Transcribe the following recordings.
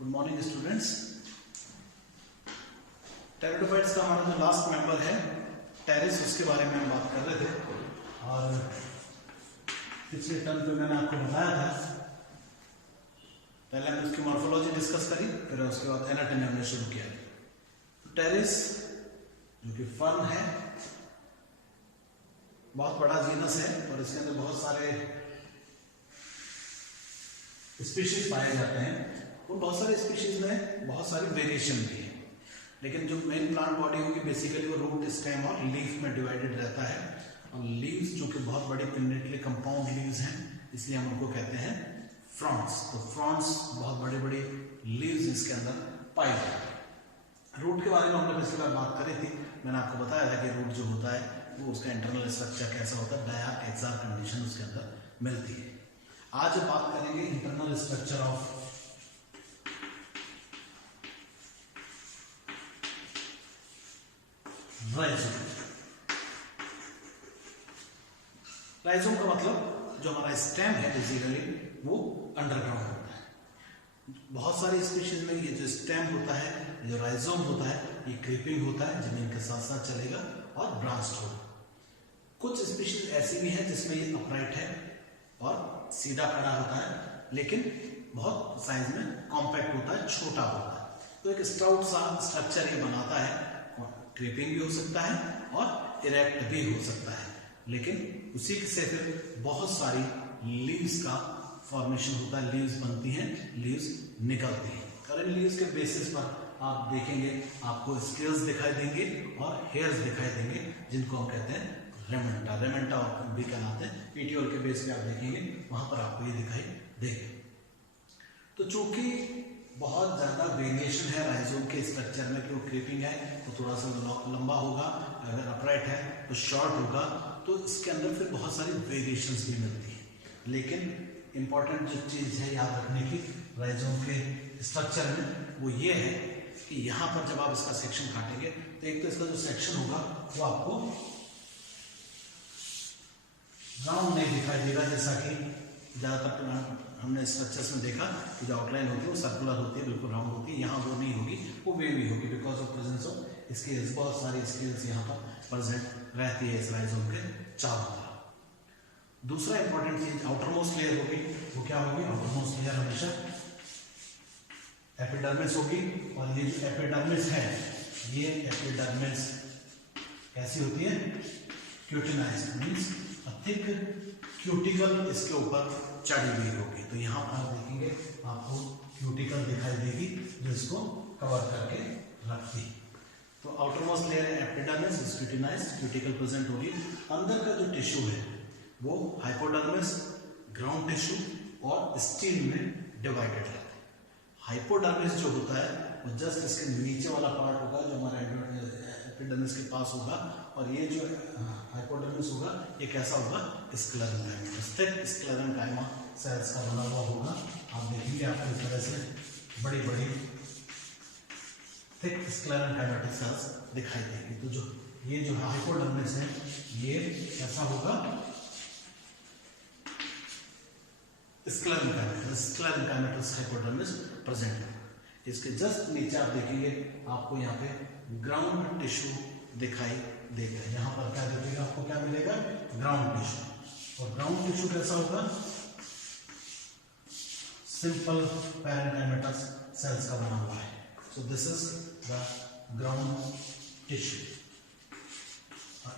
Good morning students. Pteridophytes का हमारा जो लास्ट मेंबर है टेरिस, उसके बारे में हम बात कर रहे थे और पिछले टर्म पे मैंने आपको बताया था। पहले हमने उसकी मॉर्फोलॉजी डिस्कस करी, फिर उसके बाद एनाटॉमी हमने शुरू किया। टेरिस जो कि फर्न है, बहुत बड़ा जीनस है और इसके अंदर बहुत सारे स्पीशीज पाए जाते हैं। उन बहुत सारे स्पीशीज में बहुत सारी वेरिएशन भी है, लेकिन जो मेन प्लांट बॉडी होगी बेसिकली वो रूट, स्टेम और लीफ में डिवाइडेड रहता है। और लीव्स जो कि बहुत बड़ी पिन्नेटली कंपाउंड लीव्स हैं, इसलिए हम उनको कहते हैं फ्रॉन्ट्स। तो फ्रॉन्ट्स बहुत बड़ी बड़ी लीव्स इसके अंदर पाई जाती है। रूट के बारे में हमने पिछली बार बात करी थी। मैंने आपको बताया था कि रूट जो होता है वो उसका इंटरनल स्ट्रक्चर कैसा होता है, डायआर्क एक्सार्क कंडीशन उसके अंदर मिलती है। आज बात करेंगे internal structure of rhizome. Rhizome का मतलब जो हमारा स्टेम है बेसिकली वो अंडरग्राउंड होता है। बहुत सारी स्पीशीज में ये जो स्टेम होता है, जो राइजोम होता है, ये क्रीपिंग होता है, जमीन के साथ साथ चलेगा और ब्रांच्ड होगा। कुछ स्पीशीज ऐसी भी है जिसमें ये अपराइट है और सीधा खड़ा होता है, लेकिन बहुत साइज में कॉम्पैक्ट होता है, छोटा होता है। तो एक स्टाउट सा स्ट्रक्चर ये बनाता है। क्रीपिंग भी हो सकता है और इरेक्ट भी हो सकता है, लेकिन उसी से फिर बहुत सारी लीव्स का फॉर्मेशन होता है, लीव्स बनती हैं, लीव्स निकलती हैं। और इन लीव्स के बेसिस पर आप देखेंगे आपको स्केल्स दिखाई देंगे और हेयर्स दिखाई देंगे, जिनको हम कहते हैं रेमेंटा। रेमेंटा भी कहलाते हैं। पीटीओल के बेस पे आप देखेंगे वहां पर आपको ये दिखाई देगा। तो चूंकि बहुत ज्यादा वेरिएशन है राइजोम के स्ट्रक्चर में, कि वो क्रीपिंग है तो थोड़ा सा लंबा होगा, अगर अपराइट है तो शॉर्ट होगा, तो इसके अंदर फिर बहुत सारी वेरिएशंस भी मिलती है। लेकिन इंपॉर्टेंट जो चीज है याद रखने की राइजोम के स्ट्रक्चर में, वो ये है कि यहाँ पर जब आप इसका सेक्शन काटेंगे तो एक तो इसका जो सेक्शन होगा वो आपको राउंड नहीं दिखाई देगा, जैसा कि ज्यादातर हमने स्ट्रक्चर्स में देखा कि जो आउटलाइन होती है वो सर्कुलर होती है, बिल्कुल राउंड होती है। यहाँ वो नहीं होगी, वो वेवी होगी because of presence of scales. बहुत सारी स्केल्स यहाँ पर प्रेजेंट रहती है इस राइजोम के चारों तरफ। दूसरा इंपॉर्टेंट चीज आउटरमोस्ट लेयर होगी। वो क्या होगी? आउटरमोस्ट लेयर हमेशा एपिडर्मिस होगी। और ये जो एपिडर्मिस है, ये एपिडर्मिस कैसी होती है? क्यूटिनाइज्ड, मींस थिक क्यूटिकल इसके ऊपर चढ़ी हुई होगी। तो यहाँ पर आप देखेंगे आपको क्यूटिकल दिखाई देगी जो इसको कवर करके रखती है। तो outermost layer epidermis, cutinized, cuticle present होगी। अंदर का जो टिश्यू है वो हाइपोडर्मिस, ग्राउंड टिश्यू और स्टील में डिवाइडेड रहता है। हाइपोडर्मिस जो होता है वो जस्ट इसके नीचे वाला पार्ट होगा जो हमारे एपिडर्मिस के पास होगा, और ये जो हाइपोडर्मिस होगा ये कैसा होगा? स्क्लेरेंकाइमा, थिक स्क्लेरेंकाइमा सेल्स का बना हुआ होगा। आप देखेंगे आपको इस तरह से बड़ी बड़ी थिक स्क्लेरेंकाइमेटिक सेल्स दिखाई देंगी। तो जो ये जो हाइपोडर्मिस है ये कैसा होगा? स्क्लेरेंकाइमेटिक हाइपोडर्मिस प्रेजेंट है। इसके जस्ट नीचे आप देखेंगे आपको यहाँ पे ग्राउंड टिश्यू दिखाई देगा। यहाँ पर क्या दिखेगा आपको? क्या मिलेगा? Ground tissue. और ग्राउंड टिश्यू कैसा होगा? सिंपल पैरेन्काइमेटस सेल्स का बना हुआ है। So this is the ground tissue.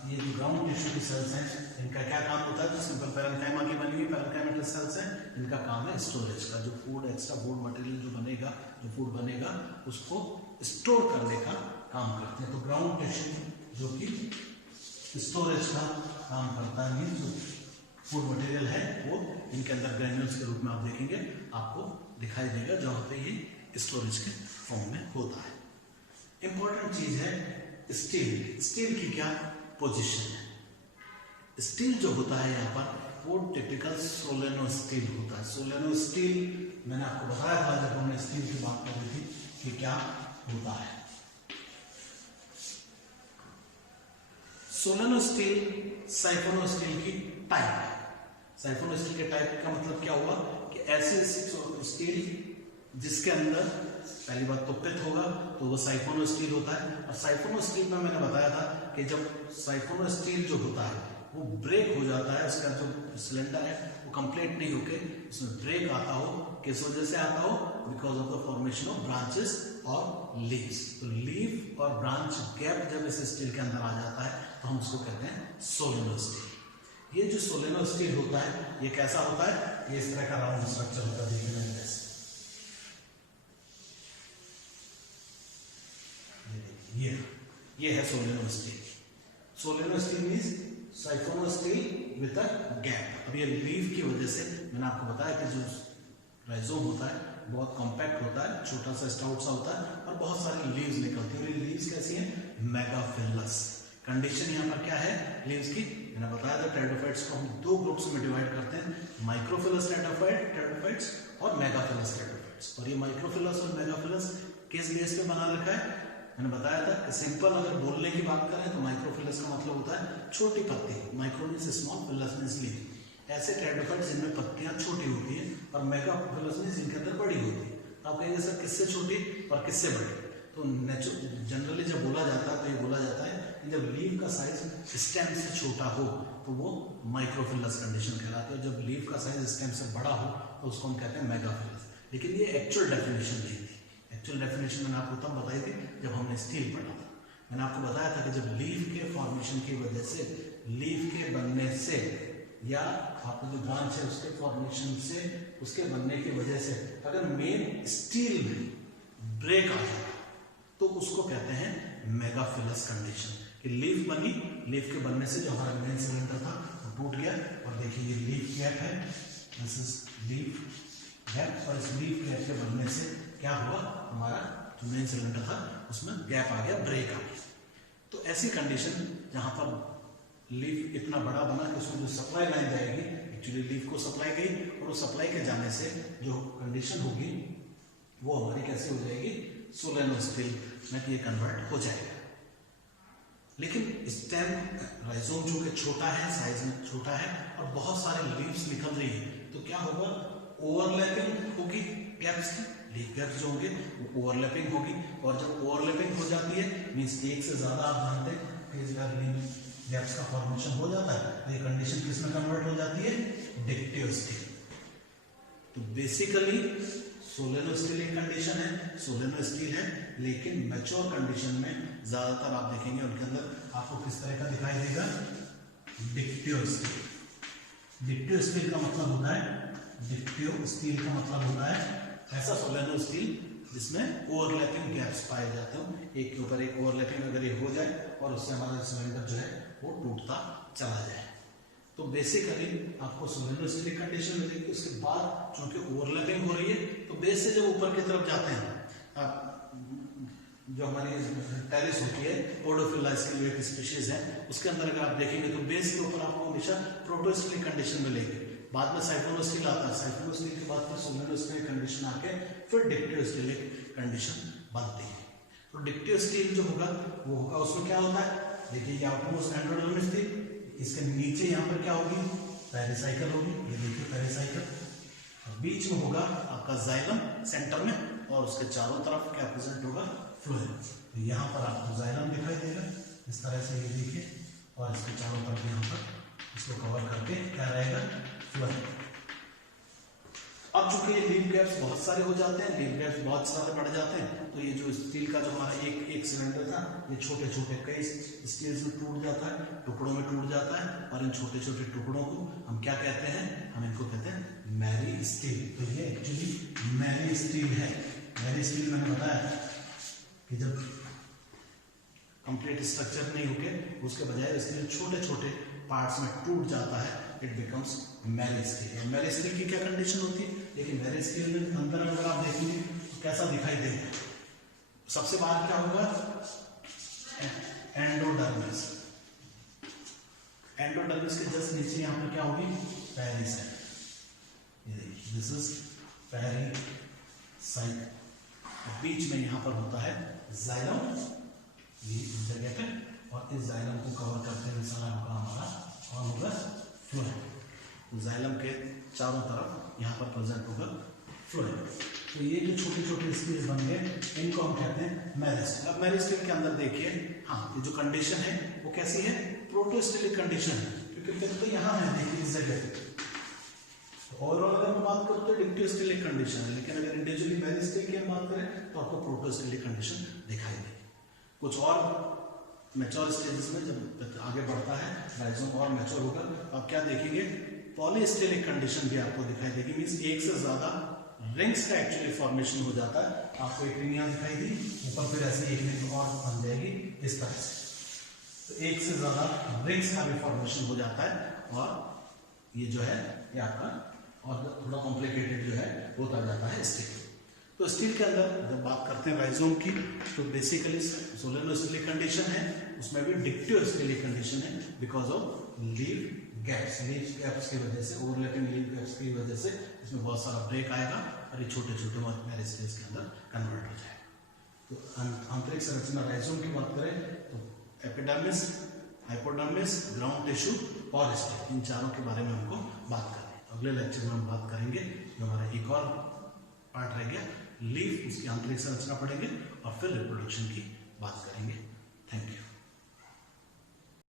ये जो ग्राउंड टिश्यू की सेल्स हैं, इनका क्या काम होता है? जो सिंपल पैरेन्काइमा की बनी हुई पैरेन्काइमेटस सेल्स हैं, इनका काम है स्टोरेज का। जो फूड, एक्स्ट्रा फूड मटेरियल जो बनेगा, जो फूड बनेगा, उसको स्टोर करने का काम करते हैं। तो ग्राउंड टिश्यू जो कि स्टोरेज का काम करता है, जो फूड मटेरियल है वो इनके अंदर ग्रैन्यूल्स के रूप में आप देखेंगे आपको दिखाई देगा, जहाँ पे ये स्टोरेज के फॉर्म में होता है। इंपॉर्टेंट चीज है स्टील। स्टील की क्या पोजीशन है? स्टील जो होता है यहाँ पर वो टिपिकल सोलेनो स्टील होता है। सोलेनो स्टील मैंने आपको बताया था जब हमने स्टील की बात कर रही थी कि क्या होता है। सोलेनो स्टील साइफोनो स्टील की टाइप है। साइफोनो स्टील के टाइप का मतलब क्या हुआ कि ऐसे स्टील जिसके अंदर पहली बात तो पित्त होगा, तो वो साइफोनो स्टील होता है। और साइफोनो स्टील में मैंने बताया था कि जब साइफोनो स्टील जो होता है वो ब्रेक हो जाता है, उसका जो सिलेंडर है वो कंप्लीट नहीं होके उसमें ब्रेक आता हो, किस वजह से आता हो? Because of the formation of branches और लीव्स। तो लीव और ब्रांच गैप जब इस स्टील के अंदर आ जाता है तो हम उसको कहते हैं सोलेनो स्टील। ये जो सोलेनो स्टील होता है ये कैसा होता है? ये इस तरह का राउंड स्ट्रक्चर होता है, देखने में जैसे ये है solenostele. Solenostele means siphonostele with a gap. अब ये लीव की वजह से मैंने आपको बताया कि जो राइजोम होता है बहुत कॉम्पैक्ट होता है, छोटा सा स्टाउट सा होता है और बहुत सारी लीव्स निकलती है। और ये लीव्स कैसी हैं? मेगाफिलस। कंडीशन यहाँ पर क्या है लीव्स की? मैंने बताया था टेरिडोफाइट्स को हम दो ग्रुप्स में डिवाइड करते हैं, माइक्रोफिलस टेरिडोफाइट्स और मेगाफिलस टेरिडोफाइट्स। और ये माइक्रोफिलस और मेगाफिलस किस बेस पे बना रखा है? मैंने बताया था कि सिंपल अगर बोलने की बात करें तो माइक्रोफिलस का मतलब होता है छोटी पत्ती, micro means small, phyllous means leaf. ऐसे टेरिडोफाइट्स जिनमें पत्तियां छोटी होती हैं और मेगाफिलस मींस जिनके अंदर बड़ी होती है। आप कहेंगे सर किससे छोटी और किससे बड़ी? तो जनरली जब बोला जाता है तो ये बोला जाता है कि जब लीफ का साइज स्टेम से छोटा हो तो वो माइक्रोफिलस कंडीशन कहलाती है, और जब लीफ का साइज स्टेम से बड़ा हो तो उसको हम कहते हैं मेगाफिलस। लेकिन ये एक्चुअल डेफिनेशन नहीं थी। एक्चुअल डेफिनेशन मैंने आपको तब बताई थी जब हमने स्टील पढ़ा था। मैंने आपको बताया था कि जब लीफ के फॉर्मेशन की वजह से, लीफ के बनने से या आपका जो ब्रांच है उसके फॉर्मेशन से, उसके बनने की वजह से अगर मेन स्टील में ब्रेक आ जाए तो उसको कहते हैं मेगाफिलस कंडीशन। कि लीफ बनी, लीफ के बनने से जो हमारा मेन सिलेंडर था वो टूट गया। और देखिए ये लीफ गैप है, दिस इज लीफ गैप। और इस लीफ गैप के बनने से क्या हुआ? हमारा जो मेन सिलेंडर था उसमें गैप आ गया, ब्रेक आ गया। तो ऐसी कंडीशन जहां पर लीफ इतना बड़ा बना कि उसमें जो सप्लाई लाइन जाएगी, एक्चुअली लीफ को सप्लाई गई और उस सप्लाई के जाने से जो कंडीशन होगी वो हमारी कैसे हो जाएगी? सोलेनो स्टील में ये कन्वर्ट हो जाएगा। लेकिन स्टेम राइजोम जो कि छोटा है, साइज में छोटा है और बहुत सारे लीव्स निकल रही है, तो क्या होगा? ओवरलैपिंग होगी गैप्स की, लीफ गैप्स जो होंगे वो ओवरलैपिंग होगी। और जब ओवरलैपिंग हो जाती है मींस एक से ज्यादा आप जानते हैं कि लीफ गैप्स का फॉर्मेशन हो जाता है, तो ये कंडीशन किस में कन्वर्ट हो जाती है? डिक्टिव स्टील। तो बेसिकली सोलेनो स्टील एक कंडीशन है, सोलेनो स्टील है, लेकिन मैच्योर कंडीशन में ज्यादातर आप देखेंगे उनके अंदर आपको किस तरह का दिखाई देगा? डिक्टिव स्टील। डिक्टिव स्टील का मतलब होता है, डिक्टिव स्टील का मतलब होता है ऐसा सोलेनो स्टील जिसमें ओवरलैपिंग गैप्स पाए जाते हो, एक के ऊपर एक ओवरलैपिंग अगर ये हो जाए और उससे हमारा सिलेंडर जो है वो टूटता चला जाए। तो बेसिकली आपको सोलेनो स्टील कंडीशन मिलेगी। उसके बाद चूंकि ओवरलैपिंग हो रही है तो बेस से जब ऊपर की तरफ जाते हैं, आप जो हमारी टेरिस होती है, पोडोफिला इसकी जो एक स्पीशीज है, उसके अंदर अगर आप देखेंगे तो बेस के ऊपर आपको हमेशा प्रोटोस्टील कंडीशन मिलेगी। बाद में साइफोनो स्टील आता है, साइफोनो स्टील के बाद फिर सोलेनो स्टील कंडीशन आके फिर डिक्टिव स्टील कंडीशन बनती है। तो डिक्टिव स्टील जो होगा वो होगा, उसमें क्या होता है? देखिए ये आउटमोस्ट एंडोडर्मिस थी, इसके नीचे यहाँ पर क्या होगी? पेरिसाइकिल होगी, ये देखिए पेरिसाइकिल। और बीच में होगा आपका जाइलम सेंटर में, और उसके चारों तरफ क्या प्रेजेंट होगा? फ्लोएम। तो यहाँ पर आपको जाइलम दिखाई देगा इस तरह से, ये देखिए, और इसके चारों तरफ यहाँ पर इसको कवर करके क्या रहेगा? फ्लोएम। अब चूंकि ये लीफ गैप्स बहुत सारे हो जाते हैं, लीफ गैप्स बहुत सारे बढ़ जाते हैं, तो ये जो स्टील का जो हमारा एक सिलेंडर था ये छोटे छोटे कई स्टील्स में टूट जाता है, टुकड़ों में टूट जाता है। और इन छोटे छोटे टुकड़ों को हम क्या कहते हैं? हम इनको कहते हैं मैरी स्टील। तो ये एक्चुअली मैरी स्टील है। मैरी स्टील मैंने बताया कि जब कंप्लीट स्ट्रक्चर नहीं होके उसके बजाय इसके जो छोटे छोटे पार्ट्स में टूट जाता है, इट बिकम्स मैरी स्टील। मैरी स्टील की क्या कंडीशन होती है? लेकिन मैरी स्टील में अंदर अगर आप देखेंगे तो कैसा दिखाई देगा? सबसे बाहर क्या होगा? एंडोडर्मिस। एंडोडर्मिस के जस्ट नीचे यहाँ पर क्या होगी? पेरिसाइकिल। ये देखिए, दिस इज पेरिसाइकिल। बीच में यहाँ पर होता है जाइलम, ये इस जगह पे, और इस जाइलम को कवर करते हुए सारा होगा हमारा कौन होगा? फ्लोएम। तो जाइलम के चारों तरफ यहाँ पर प्रेजेंट होगा फ्लोएम। तो ये जो छोटे छोटे स्पेस बन गए इनको हम कहते हैं मेरिस्टेम। अब मेरिस्टेम के अंदर देखिए, हाँ ये जो कंडीशन है वो कैसी है, प्रोटोस्टेलिक कंडीशन है, क्योंकि फिर तो यहाँ है देखिए इस जगह पे। ओवरऑल अगर हम बात करें तो डिक्टोस्टेलिक कंडीशन है, लेकिन अगर इंडिविजुअली मेरिस्टेम की हम बात करें तो आपको प्रोटोस्टेलिक कंडीशन दिखाई देगी। कुछ और मैच्योर स्टेजेस में जब आगे बढ़ता है राइजोम और मैच्योर होगा तो आप क्या देखेंगे, पॉलीस्टेलिक कंडीशन भी आपको दिखाई देगी। मींस एक से ज्यादा रिंग्स का एक्चुअली फॉर्मेशन हो जाता है। आपको एक रिंग यहाँ दिखाई दी, ऊपर फिर ऐसे एक रिंग और बन जाएगी इस तरह से। तो एक से ज्यादा रिंग्स का भी फॉर्मेशन हो जाता है और ये जो है ये आपका और थोड़ा कॉम्प्लिकेटेड जो है होता जाता है स्टिल। तो स्टिल के अंदर जब बात करते हैं राइजोम की तो बेसिकली सोलेनोस्टेलिक कंडीशन है, उसमें भी डिक्टोस्टेलिक कंडीशन है बिकॉज ऑफ लीफ गैप्स की वजह से, ओवरलैपिंग लीफ गैप्स की वजह से इसमें बहुत सारा ब्रेक आएगा और ये छोटे छोटे मेरिस्टेम्स के अंदर कन्वर्ट हो जाएगा। तो आंतरिक संरचना राइजोम की बात करें तो एपिडर्मिस, हाइपोडर्मिस, ग्राउंड टिश्यू और स्टिल, इन चारों के बारे में हमको बात करनी है। अगले लेक्चर में हम बात करेंगे जो हमारा एक और पार्ट रह गया लीफ, उसकी आंतरिक संरचना पढ़ेंगे और फिर रिप्रोडक्शन की बात करेंगे। Thank you.